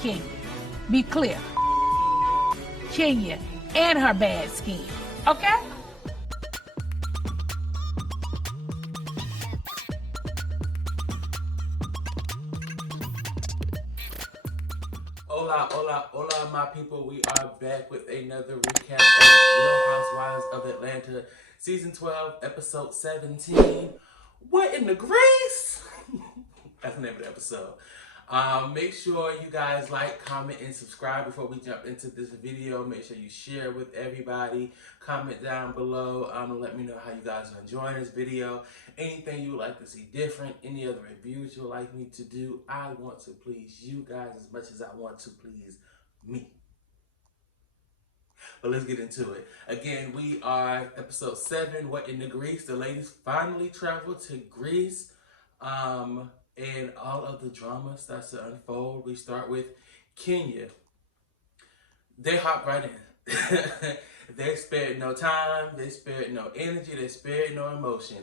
Kenya. Be clear. Kenya and her bad skin. Okay? Hola, hola, hola, my people. We are back with another recap of Real Housewives of Atlanta, Season 12, Episode 17. What in the grease? That's the name of the episode. Make sure you guys like, comment, and subscribe before we jump into this video. Make sure you share with everybody. Comment down below and let me know how you guys are enjoying this video. Anything you would like to see different, any other reviews you would like me to do. I want to please you guys as much as I want to please me. But let's get into it. Again, we are episode 7, What in the Grease? The ladies finally traveled to Greece. And all of the drama starts to unfold. We start with Kenya. They hop right in. They spared no time. They spared no energy. They spared no emotion.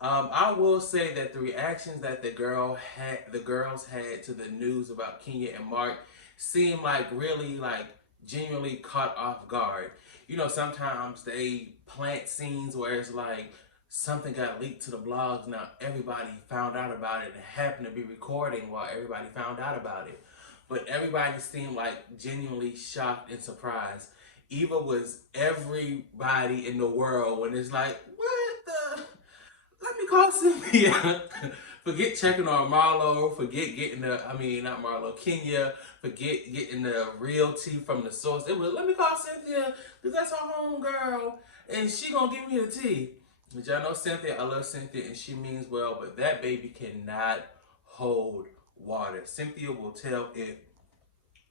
I will say that the reactions that the girls had to the news about Kenya and Marc seemed like really genuinely caught off guard. You know, sometimes they plant scenes where it's like something got leaked to the blogs. Now everybody found out about it and happened to be recording while everybody found out about it. But everybody seemed like genuinely shocked and surprised. Eva was everybody in the world when it's like, what the? Let me call Cynthia. Forget checking on Marlo. Forget getting not Marlo, Kenya. Forget getting the real tea from the source. It was, let me call Cynthia because that's our home girl and she gonna give me the tea. But y'all know Cynthia, I love Cynthia and she means well, but that baby cannot hold water. Cynthia will tell it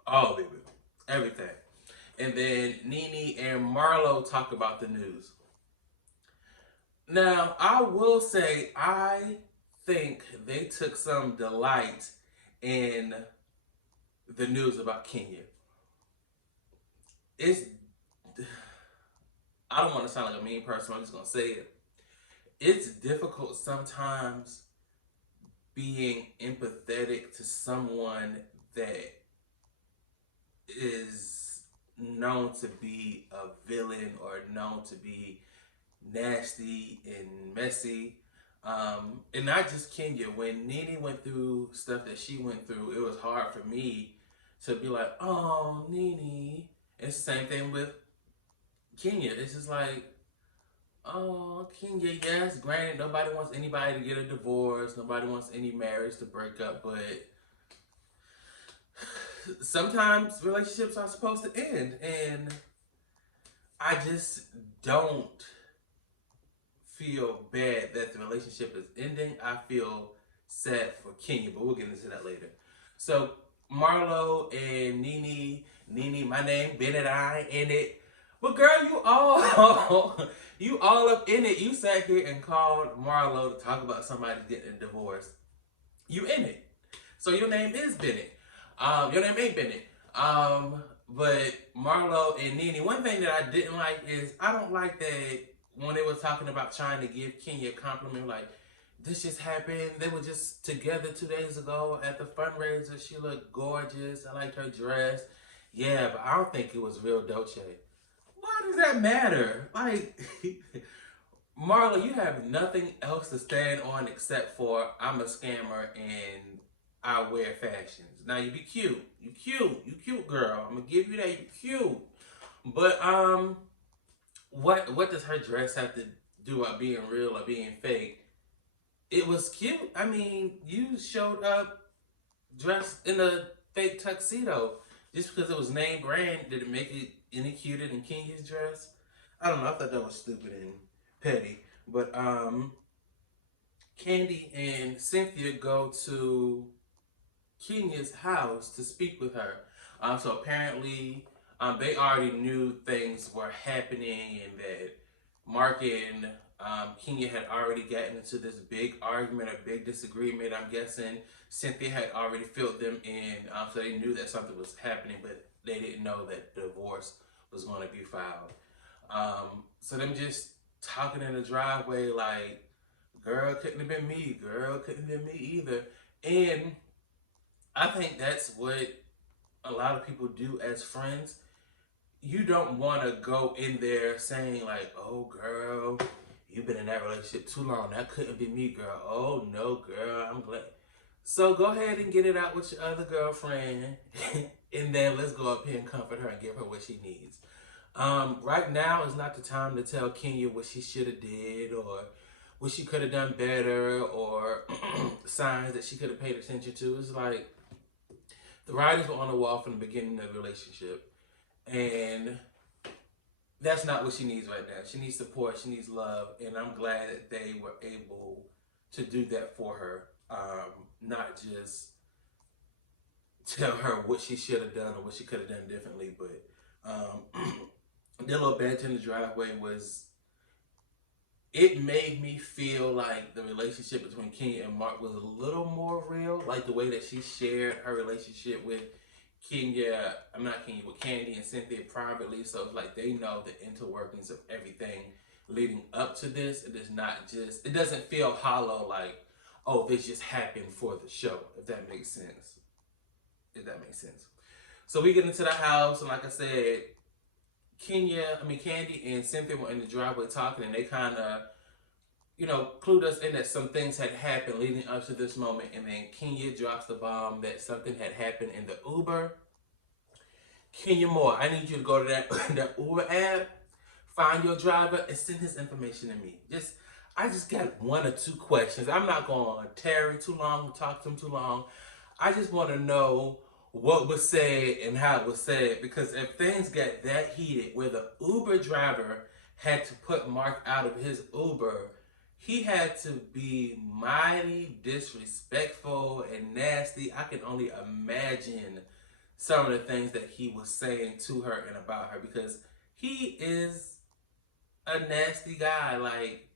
all, baby. Everything. And then Nene and Marlo talk about the news. Now, I will say, I think they took some delight in the news about Kenya. I don't want to sound like a mean person, I'm just going to say it. It's difficult sometimes being empathetic to someone that is known to be a villain or known to be nasty and messy. And not just Kenya. When Nene went through stuff that she went through, it was hard for me to be like, oh, Nene. It's the same thing with Kenya. It's just like, oh, Kenya, yes, granted, nobody wants anybody to get a divorce. Nobody wants any marriage to break up. But sometimes relationships are supposed to end. And I just don't feel bad that the relationship is ending. I feel sad for Kenya, but we'll get into that later. So Marlo and Nene, my name, Bennett, I ain't in it. But girl, you all up in it. You sat here and called Marlo to talk about somebody getting a divorce. You in it. So your name is Bennett. Your name ain't Bennett. But Marlo and Nene, one thing that I didn't like is I don't like that when they were talking about trying to give Kenya a compliment, like, this just happened. They were just together 2 days ago at the fundraiser. She looked gorgeous. I liked her dress. Yeah, but I don't think it was real Dolce. Why does that matter? Like, Marlo, you have nothing else to stand on except for I'm a scammer and I wear fashions. Now you be cute. You cute girl. I'm gonna give you that. You cute. But what does her dress have to do with being real or being fake? It was cute. I mean, you showed up dressed in a fake tuxedo. Just because it was name brand, did it make it any cuter than Kenya's dress? I don't know. I thought that was stupid and petty. But Candy and Cynthia go to Kenya's house to speak with her. So apparently they already knew things were happening and that Marc and Kenya had already gotten into this big argument, a big disagreement. I'm guessing Cynthia had already filled them in, so they knew that something was happening, but they didn't know that divorce was going to be filed. So them just talking in the driveway like, girl, couldn't have been me. Girl, couldn't have been me either. And I think that's what a lot of people do as friends, you don't want to go in there saying like, "Oh, girl, you've been in that relationship too long. That couldn't be me, girl. Oh no, girl, I'm glad." So go ahead and get it out with your other girlfriend, and then let's go up here and comfort her and give her what she needs. Right now is not the time to tell Kenya what she should have did or what she could have done better or signs that she could have paid attention to. It's like the writings were on the wall from the beginning of the relationship, and that's not what she needs right now. She needs support. She needs love, and I'm glad that they were able to do that for her. Not just tell her what she should have done or what she could have done differently, but their little banter in the driveway was. It made me feel like the relationship between Kenya and Marc was a little more real. Like the way that she shared her relationship with I'm not Kenya, with Candy and Cynthia privately. So it's like they know the interworkings of everything leading up to this. It is not just, it doesn't feel hollow like, oh, this just happened for the show, if that makes sense. If that makes sense. So we get into the house, and like I said, Candy and Cynthia were in the driveway talking, and they kind of, clued us in that some things had happened leading up to this moment. And then Kenya drops the bomb that something had happened in the Uber. Kenya Moore, I need you to go to that, that Uber app, find your driver, and send his information to me. I just got one or two questions. I'm not going to tarry too long, talk to him too long. I just want to know what was said and how it was said, because if things get that heated where the Uber driver had to put Marc out of his Uber, he had to be mighty disrespectful and nasty. I can only imagine some of the things that he was saying to her and about her, because he is a nasty guy. Like,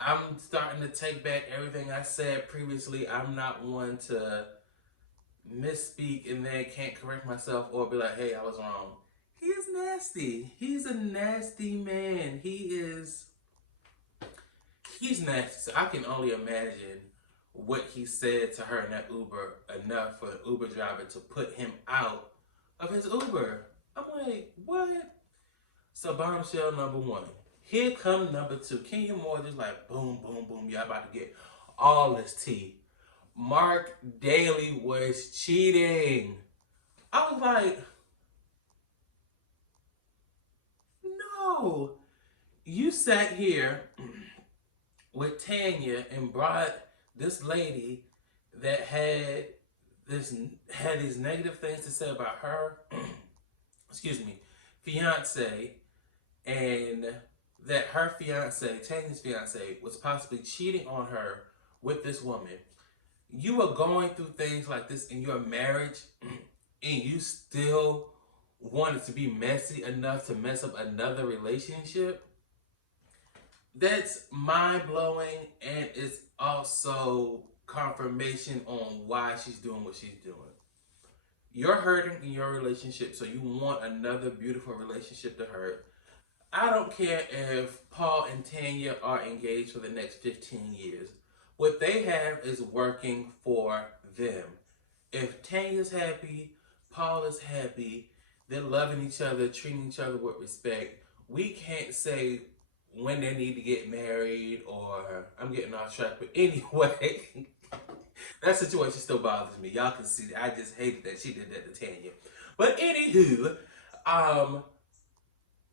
I'm starting to take back everything I said previously. I'm not one to misspeak and then can't correct myself or be like, hey, I was wrong. He is nasty. He's a nasty man. He's nasty. So I can only imagine what he said to her in that Uber enough for the Uber driver to put him out of his Uber. I'm like, what? So bombshell number one. Here come number two. Kenya Moore just like boom, boom, boom. Y'all about to get all this tea. Marc Daly was cheating. I was like, no. You sat here with Tanya and brought this lady that had these negative things to say about her, excuse me, fiance, and that her fiance, Tanya's fiance, was possibly cheating on her with this woman. You are going through things like this in your marriage, and you still want it to be messy enough to mess up another relationship. That's mind-blowing, and it's also confirmation on why she's doing what she's doing. You're hurting in your relationship, so you want another beautiful relationship to hurt. I don't care if Paul and Tanya are engaged for the next 15 years. What they have is working for them. If Tanya's happy, Paul is happy, they're loving each other, treating each other with respect, we can't say when they need to get married, or I'm getting off track, but anyway, that situation still bothers me. Y'all can see that I just hated that she did that to Tanya. But anywho,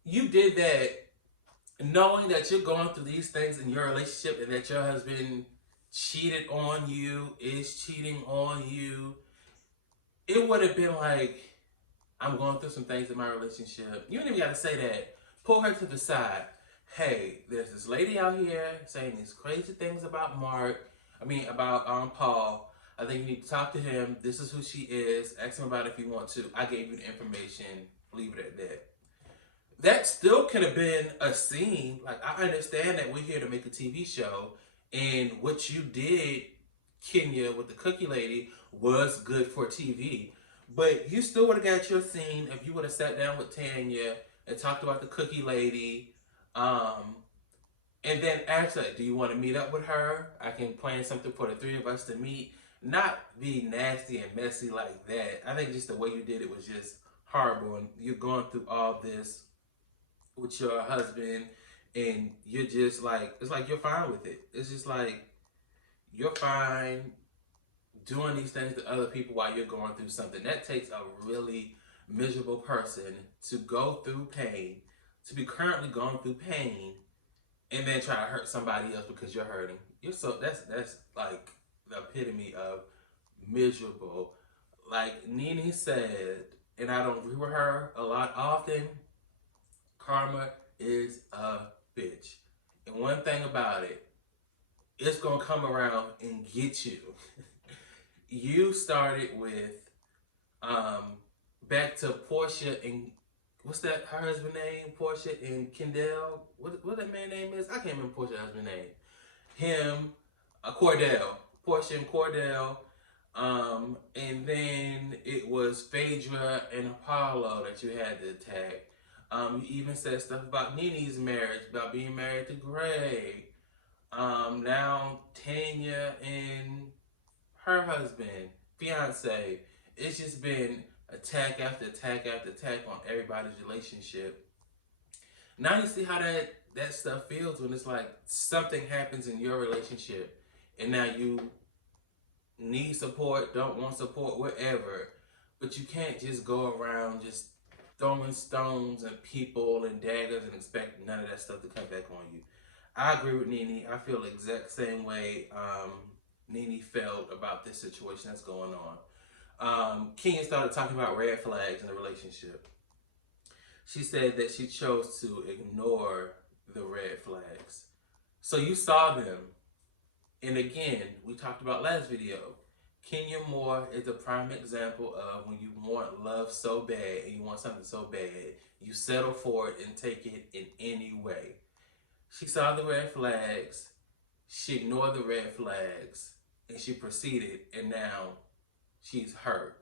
you did that knowing that you're going through these things in your relationship and that your husband cheated on you, is cheating on you. It would have been like, I'm going through some things in my relationship. You don't even got to say that. Pull her to the side. Hey, there's this lady out here saying these crazy things about about Paul. I think you need to talk to him. This is who she is. Ask him about it if you want to. I gave you the information. Leave it at that. That still could have been a scene. Like, I understand that we're here to make a TV show, and what you did, Kenya, with the cookie lady was good for TV. But you still would have got your scene if you would have sat down with Tanya and talked about the cookie lady. And then asked her, do you want to meet up with her? I can plan something for the three of us to meet. not be nasty and messy like that. I think just the way you did it was just horrible. And you're going through all this with your husband, and you're just like, it's like you're fine with it. It's just like you're fine doing these things to other people while you're going through something. That takes a really miserable person to go through pain, to be currently going through pain, and then try to hurt somebody else because you're hurting. You're so that's like the epitome of miserable. Like Nene said, and I don't agree with her a lot often, karma is a bitch. And one thing about it, it's gonna come around and get you. You started with um back to Portia and what's that her husband name? Portia and Kendall. What that man name is? I can't remember Portia's husband name. Him, Cordell. Portia and Cordell. And then it was Phaedra and Apollo that you had to attack. You even said stuff about Nene's marriage, about being married to Greg. Now Tanya and her husband, fiance. It's just been attack after attack after attack on everybody's relationship. Now you see how that stuff feels when it's like something happens in your relationship, and now you need support, don't want support, whatever. But you can't just go around just throwing stones and people and daggers and expect none of that stuff to come back on you. I agree with Nene. I feel the exact same way Nene felt about this situation that's going on. Kenya started talking about red flags in the relationship. She said that she chose to ignore the red flags. So you saw them. And again, we talked about last video. Kenya Moore is a prime example of when you want love so bad and you want something so bad, you settle for it and take it in any way. She saw the red flags, she ignored the red flags, and she proceeded, and now she's hurt.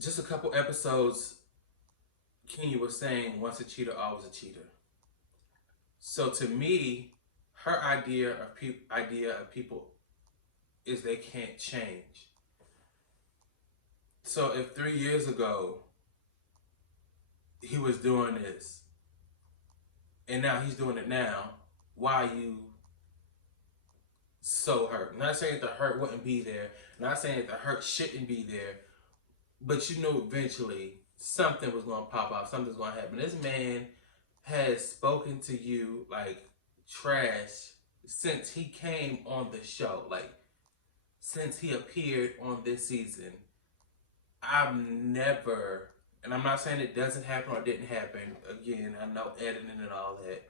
Just a couple episodes, Kenya was saying, once a cheater, always a cheater. So to me, her idea of people is they can't change. So if 3 years ago he was doing this and now he's doing it now, why are you so hurt? I'm not saying that the hurt wouldn't be there, I'm not saying that the hurt shouldn't be there, but you know eventually something was going to pop out, something's going to happen. This man has spoken to you like trash since he came on the show, like since he appeared on this season. I've never, and I'm not saying it doesn't happen or didn't happen, again, I know editing and all that,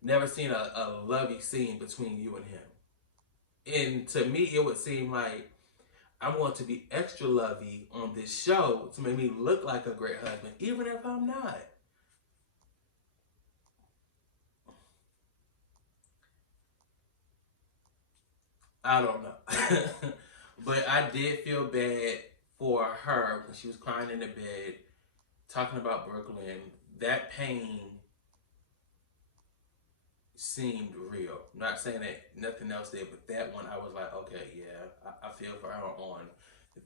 never seen a lovey scene between you and him. And to me, it would seem like I want to be extra lovey on this show to make me look like a great husband, even if I'm not. I don't know. But I did feel bad for her when she was crying in the bed, talking about Brooklyn. That pain seemed real. I'm not saying that nothing else did, but that one I was like, okay, yeah, I feel for her on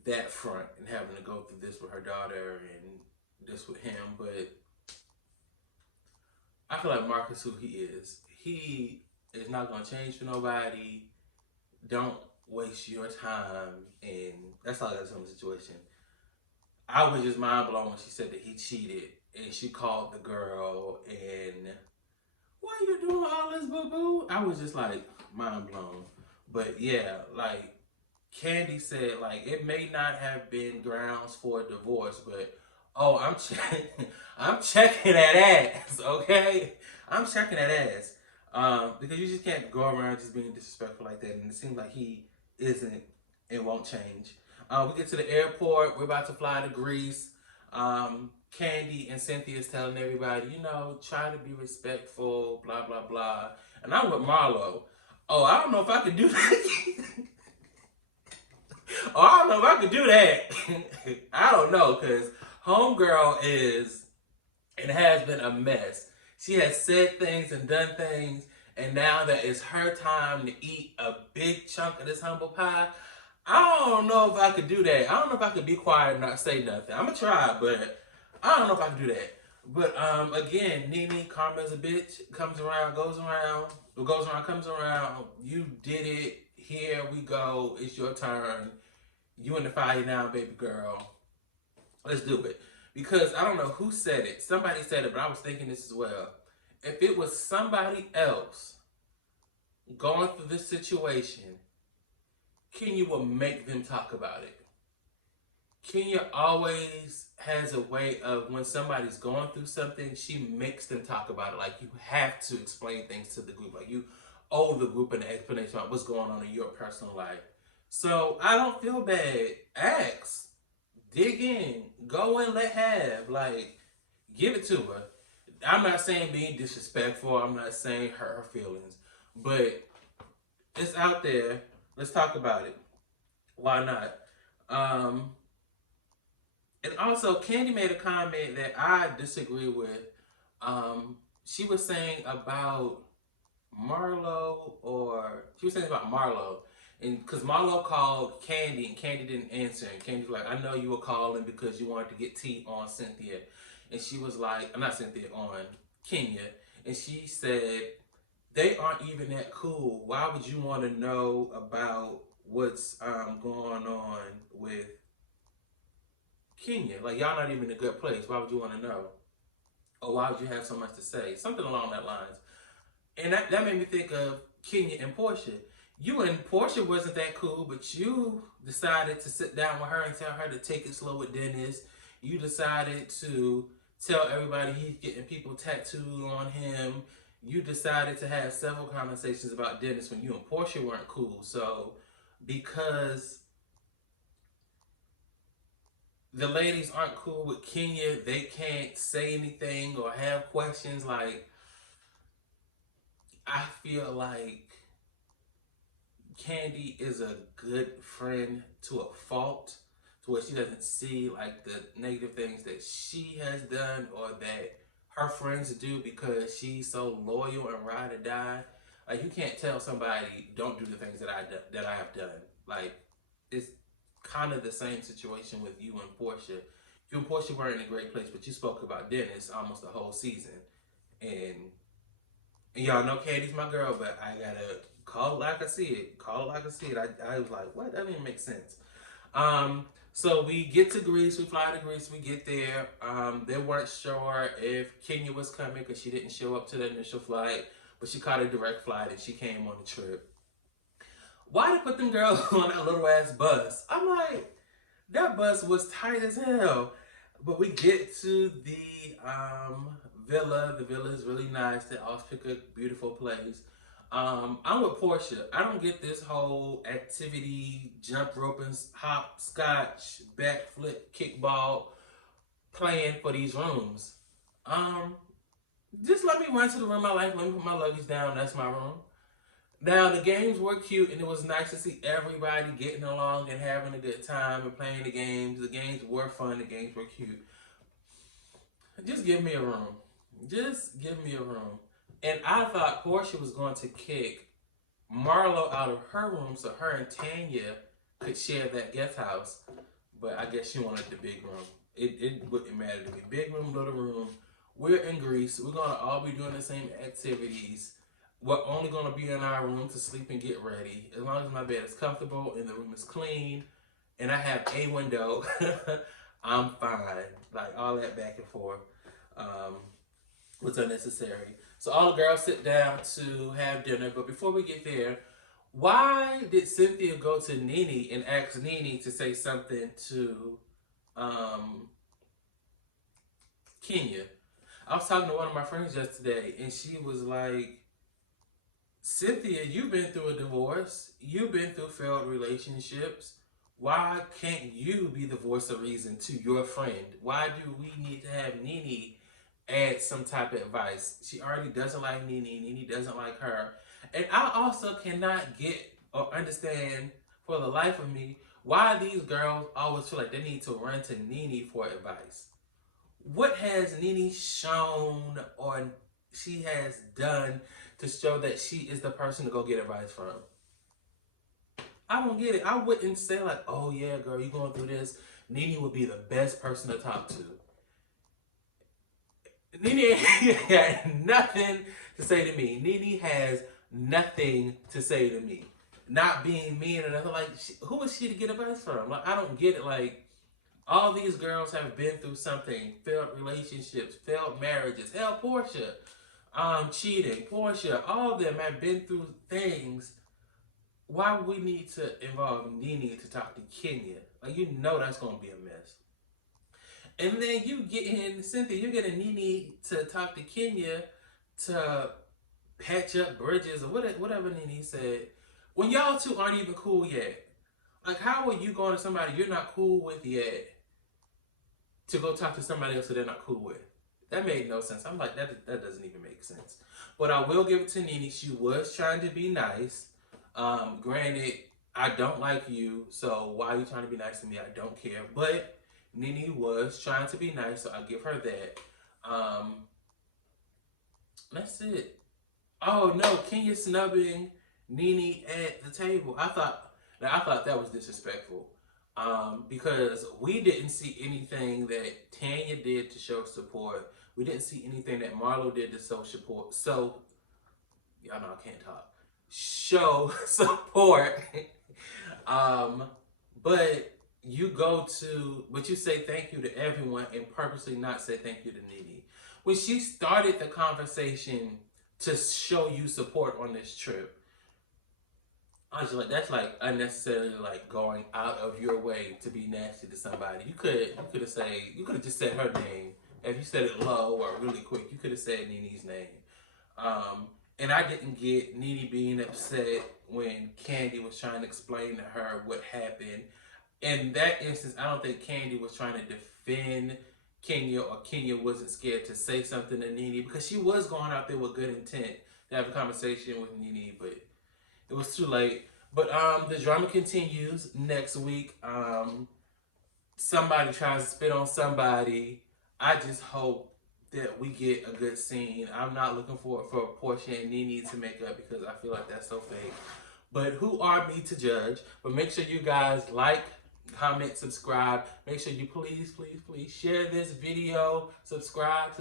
that front and having to go through this with her daughter and this with him. But I feel like Marc is who he is. He is not going to change for nobody. Don't waste your time, and that's all I got to say on the situation. I was just mind blown when she said that he cheated, and she called the girl, and why are you doing all this, boo boo? I was just like mind blown. But yeah, like Candy said, like it may not have been grounds for divorce, but oh, I'm checking that ass, okay? I'm checking that ass. Because you just can't go around just being disrespectful like that, and it seems like he isn't and won't change. We get to the airport. We're about to fly to Greece. Candy and Cynthia is telling everybody, you know, try to be respectful, blah, blah, blah. And I'm with Marlo. Oh, I don't know if I could do that. Oh, I don't know if I could do that. I don't know, because Homegirl is and has been a mess. She has said things and done things, And now that it's her time to eat a big chunk of this humble pie, I don't know if I could do that. I don't know if I could be quiet and not say nothing. I'm gonna try, but I don't know if I can do that. But again, Nene, karma is a bitch. Comes around, goes around. What goes around comes around. You did it. Here we go. It's your turn. You in the fire now, baby girl. Let's do it. Because I don't know who said it. Somebody said it, but I was thinking this as well. If it was somebody else going through this situation, Kenya will make them talk about it. Kenya always has a way of when somebody's going through something, she makes them talk about it. Like you have to explain things to the group. Like you owe the group an explanation about what's going on in your personal life. So I don't feel bad. Ask, dig in, go and let have. Like give it to her. I'm not saying being disrespectful. I'm not saying hurt her feelings, but it's out there. Let's talk about it. Why not? And also, Candy made a comment that I disagree with. She was saying about Marlo, or she was saying about Marlo, and because Marlo called Candy and Candy didn't answer, and Candy's like, "I know you were calling because you wanted to get tea on Cynthia," and she was like, "Not Cynthia, on Kenya," and she said, "They aren't even that cool. Why would you want to know about what's going on with Kenya? Like y'all not even in a good place. Why would you want to know? Or why would you have so much to say?" Something along that lines. And that made me think of Kenya and Portia. You and Portia wasn't that cool, but you decided to sit down with her and tell her to take it slow with Dennis. You decided to tell everybody he's getting people tattooed on him. You decided to have several conversations about Dennis when you and Portia weren't cool. So because the ladies aren't cool with Kenya, they can't say anything or have questions. Like, I feel like Candy is a good friend to a fault, to where she doesn't see like the negative things that she has done or that her friends do because she's so loyal and ride or die. Like you can't tell somebody don't do the things that I have done. Like it's kind of the same situation with you and Portia. You and Portia weren't in a great place, but you spoke about Dennis almost the whole season, and y'all know Katie's my girl, but I gotta call it like I see it. Call it like I see it. I was like, what? That didn't make sense. So we get to Greece. We fly to Greece. We get there. They weren't sure if Kenya was coming because she didn't show up to the initial flight, but she caught a direct flight and she came on the trip. Why they put them girls on that little ass bus? I'm like, that bus was tight as hell. But we get to the villa. The villa is really nice. They always pick a beautiful place. I'm with Portia. I don't get this whole activity, jump rope and hopscotch, backflip, kickball playing for these rooms. Just let me run to the room I like. Let me put my luggage down. That's my room. Now, the games were cute, and it was nice to see everybody getting along and having a good time and playing the games. The games were fun. The games were cute. Just give me a room. Just give me a room. And I thought Portia was going to kick Marlo out of her room so her and Tanya could share that guest house. But I guess she wanted the big room. It wouldn't matter to me. Big room, little room. We're in Greece. We're going to all be doing the same activities. We're only going to be in our room to sleep and get ready. As long as my bed is comfortable and the room is clean and I have a window, I'm fine. Like all that back and forth was unnecessary. So all the girls sit down to have dinner. But before we get there, why did Cynthia go to Nene and ask Nene to say something to Kenya? I was talking to one of my friends yesterday and she was like, Cynthia, you've been through a divorce. You've been through failed relationships. Why can't you be the voice of reason to your friend? Why do we need to have Nene add some type of advice? She already doesn't like Nene. Nene doesn't like her. And I also cannot get or understand for the life of me why these girls always feel like they need to run to Nene for advice. What has Nene shown or she has done to show that she is the person to go get advice from. I don't get it. I wouldn't say like, oh yeah, girl, you going through this. Nene would be the best person to talk to. Nene had nothing to say to me. Nene has nothing to say to me. Not being mean or nothing. Like, who is she to get advice from? Like, I don't get it. Like, all these girls have been through something. Failed relationships, failed marriages. Hell, Portia, cheating. Portia, all of them have been through things. Why would we need to involve Nene to talk to Kenya? Like, you know that's going to be a mess. And then you get in, Cynthia, you get a Nene to talk to Kenya to patch up bridges or whatever Nene said. When y'all two aren't even cool yet. Like, how are you going to somebody you're not cool with yet to go talk to somebody else that they're not cool with? That made no sense. I'm like, that doesn't even make sense. But I will give it to Nene. She was trying to be nice. Granted, I don't like you, so why are you trying to be nice to me? I don't care. But Nene was trying to be nice, so I'll give her that. That's it. Oh no, Kenya snubbing Nene at the table. I thought that was disrespectful. Because we didn't see anything that Tanya did to show support. We didn't see anything that Marlo did to show support. So, y'all know I can't talk. Show support. But you say thank you to everyone and purposely not say thank you to Nene. When she started the conversation to show you support on this trip, I was like, that's like unnecessarily like going out of your way to be nasty to somebody. You could have just said her name. If you said it low or really quick, you could have said Nene's name. And I didn't get Nene being upset when Candy was trying to explain to her what happened. In that instance, I don't think Candy was trying to defend Kenya or Kenya wasn't scared to say something to Nene because she was going out there with good intent to have a conversation with Nene, but it was too late. But the drama continues next week. Somebody tries to spit on somebody. I just hope that we get a good scene. I'm not looking for Portia and Nene to make up because I feel like that's so fake. But who are me to judge? But make sure you guys like, comment, subscribe. Make sure you please share this video. Subscribe.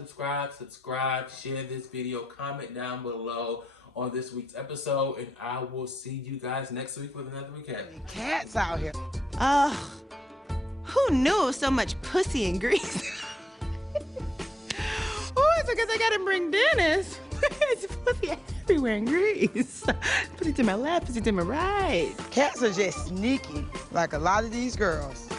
Share this video. Comment down below on this week's episode. And I will see you guys next week with another recap. Cats out here. Who knew so much pussy in Greece? Oh, it's because I gotta bring Dennis. It's pussy everywhere in Greece. Pussy to my left, pussy to my right. Cats are just sneaky, like a lot of these girls.